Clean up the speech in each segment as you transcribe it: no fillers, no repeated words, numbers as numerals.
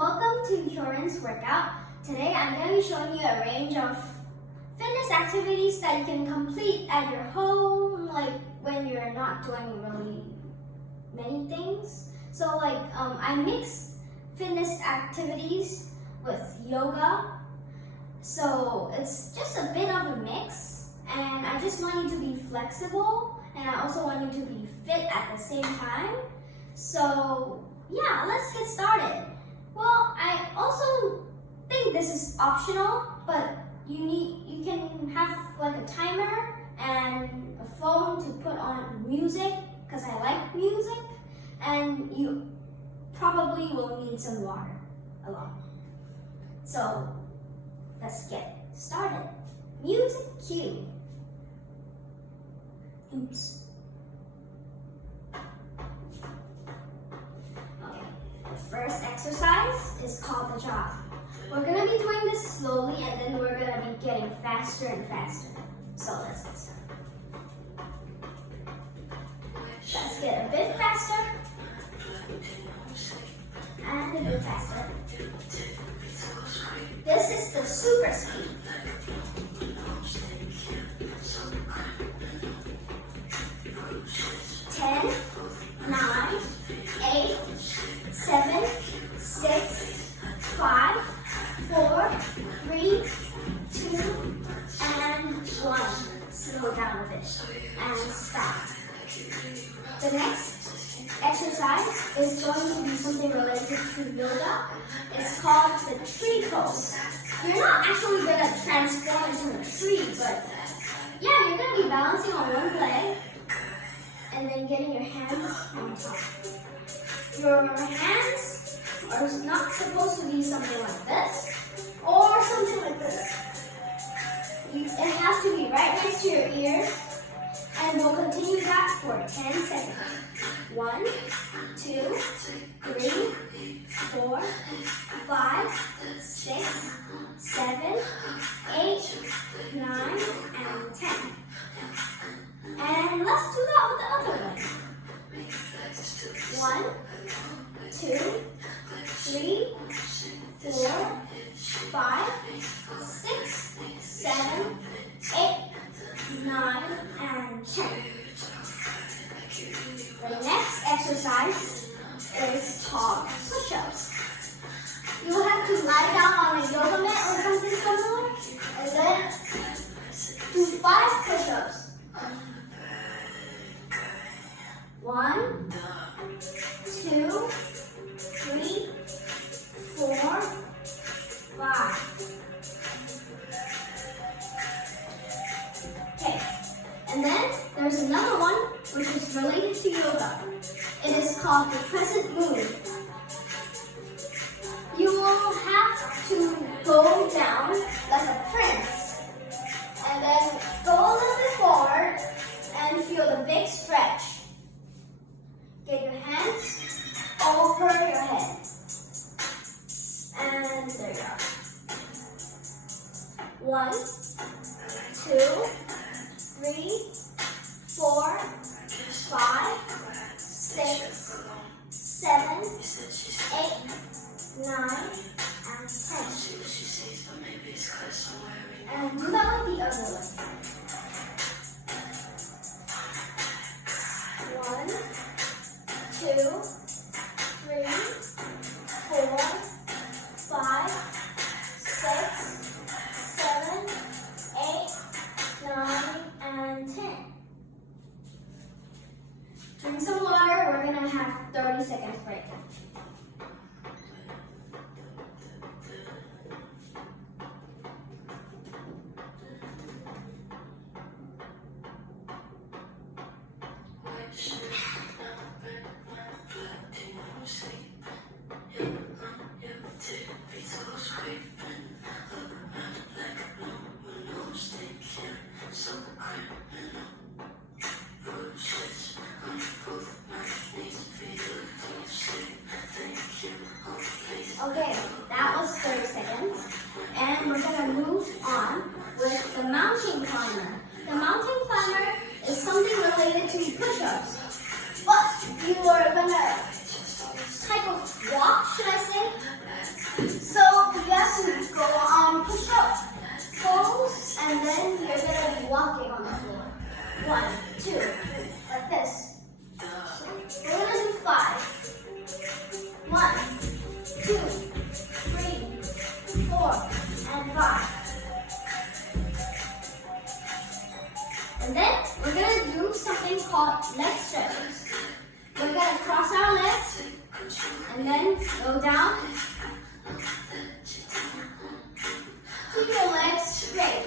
welcome to Hyorin's workout. Today I'm going to be showing you a range of fitness activities that you can complete at your home, like when you're not doing really many things. So I mix fitness activities with yoga. So it's just a bit of a mix, and I just want you to be flexible, and I also want you to be fit at the same time. So yeah, let's get started. Well, I also think this is optional, but you can have like a timer and a phone to put on music, because I like music, and you probably will need some water along. So let's get started. Music cue. Oops. Okay, the first exercise is called the jog. We're gonna be doing this slowly, and then we're gonna be getting faster and faster. So let's get started. Let's get a bit faster. And a bit faster. This is the super speed. 10, 9, 8, 7, 6, 5, 4, 3, 2, and 1. Slow down a bit and stop. The next exercise is going to be something related to yoga. It's called the tree pose. You're not actually going to transform into a tree, but yeah, you're going to be balancing on one leg and then getting your hands on top. Your hands are not supposed to be something like this or something like this. It has to be right next to your ears, and we'll continue that for 10 seconds. 1, 2, 3, 4, 5, 6, 7, 8, 9, and 10. And let's do that with the other leg. 1, 2, 3, 4, 5, 6, 7, 8, 9, and 10. The next exercise is called push-ups. You will have to lie down on a yoga mat or something similar, and then do 5 push-ups. 1, 2, 3, 4, 5. Okay, and then there's another one which is related to yoga. It is called the crescent moon. You will have to go down like a prince, and then go a little bit forward and feel the big stretch. Get your hands over your head. And there you go. 1, 2, 3, 4, 5, 6, 7, 8, 9, and 10. And do that with the other leg. 1, 2, 3, 4, 5, 6, 7, 8, 9, and 10. Drink some water. We're going to have 30 seconds break. Okay, that was 30 seconds. And we're going to move on with the mountain climber. The mountain climber is something related to push-ups. But you are going to type of walk, should I say? So you have to go on push-up pose, and then you're gonna be walking on the floor. 1, 2, 3, like this. So we're gonna do 5. 1, 2, 3, 4, and 5. And then we're gonna do something called leg stretches. We're gonna cross our legs and then go down. Keep your legs straight.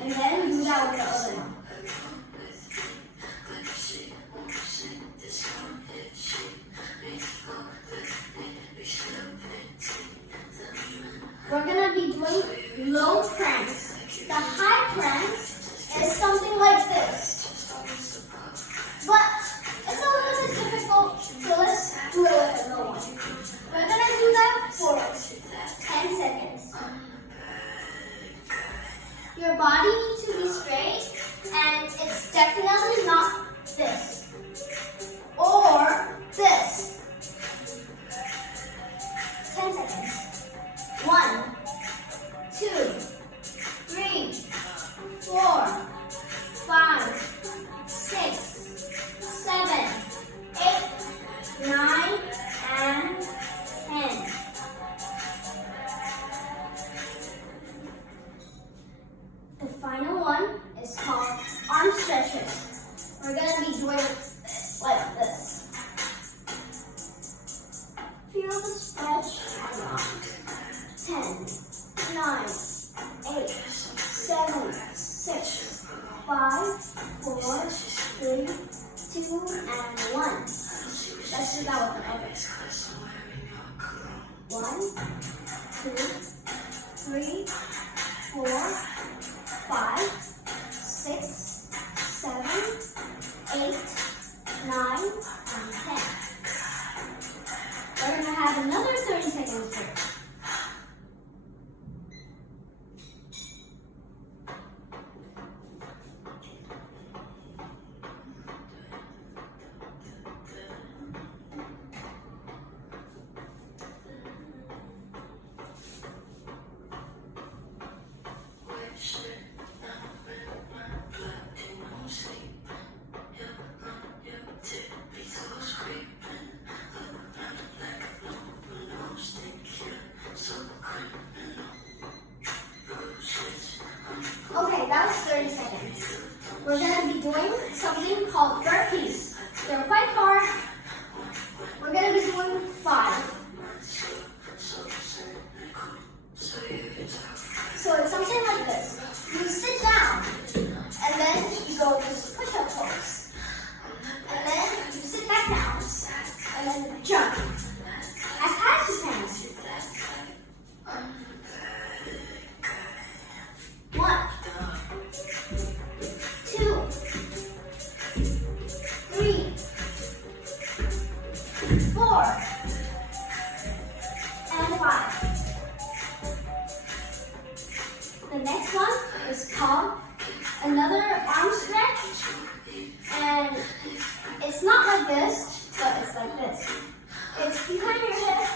And then do that with the other one. We're gonna be doing low pranks. The high pranks is something like this. But it's a little bit difficult, so let's do it with a low one. We're gonna do that for 10 seconds. Your body needs to be straight, and it's definitely not this or this. 10 seconds. 1, 2, 3, 4, 5, 6, 7, 8, 9, and 10. The final one is called arm stretches. We're going to be doing it like this. Feel the stretch on your arm. 10, 9, 8, 7, 6, 5, 4, 3, 2, and 1. Let's do that with the others. 1, 2, 3, 4, 5, 6, 7, 8, 9, and 10. We're going to have another 30 seconds here. Okay, that was 30 seconds. We're going to be doing something called burpees. They're quite hard. We're going to be doing 5. So it's something like this. You sit down, and then you go to push-up pose. And then you sit back down, and then jump as high as you can. 1, 2, 3, 4, and 5. The next one is called another arm stretch, and it's not like this, but it's like this. It's behind your head.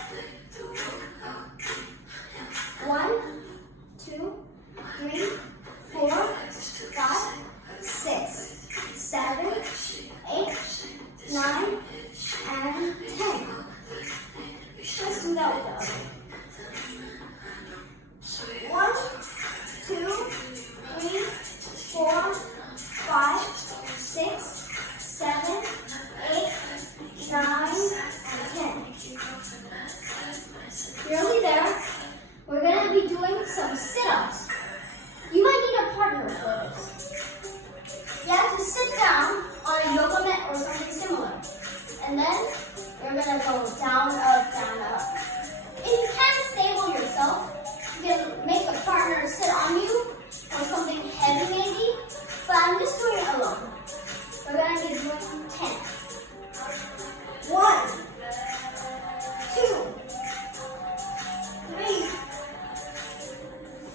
1, 2, 3, 4, 5, 6, 7, 8, 9, and 10. Let's do that with the other. 1, 2, 3, 4, 5, 6, 7, 8, 9, and 10. Nearly there. We're going to be doing some sit-ups. You might need a partner for this. You have to sit down on a yoga mat or something similar. And then you're going to go down, up, down, up. If you can't stable yourself, you can make a partner sit on you or something heavy maybe. But I'm just doing it alone. We're going to be doing 10. 1, 2, 3,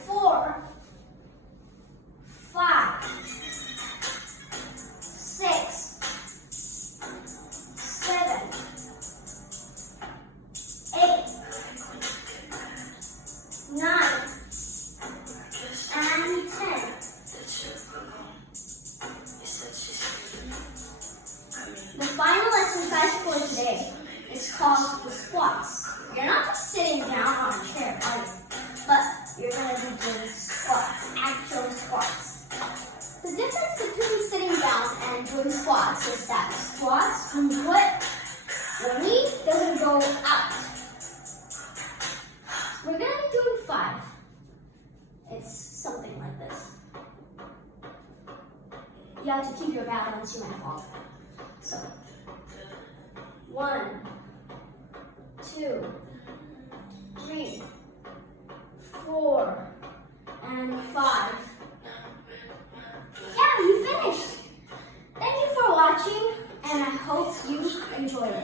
4, 5, 6, The final exercise for today is called the squats. You're not just sitting down on a chair, are you? But you're going to be doing squats, actual squats. The difference between sitting down and doing squats is that squats, when you do it, your knee doesn't go out. We're going to be doing 5. It's something like this. You have to keep your balance, you might fall. So, 1, 2, 3, 4, and 5. Yeah, you finished! Thank you for watching, and I hope you enjoyed it.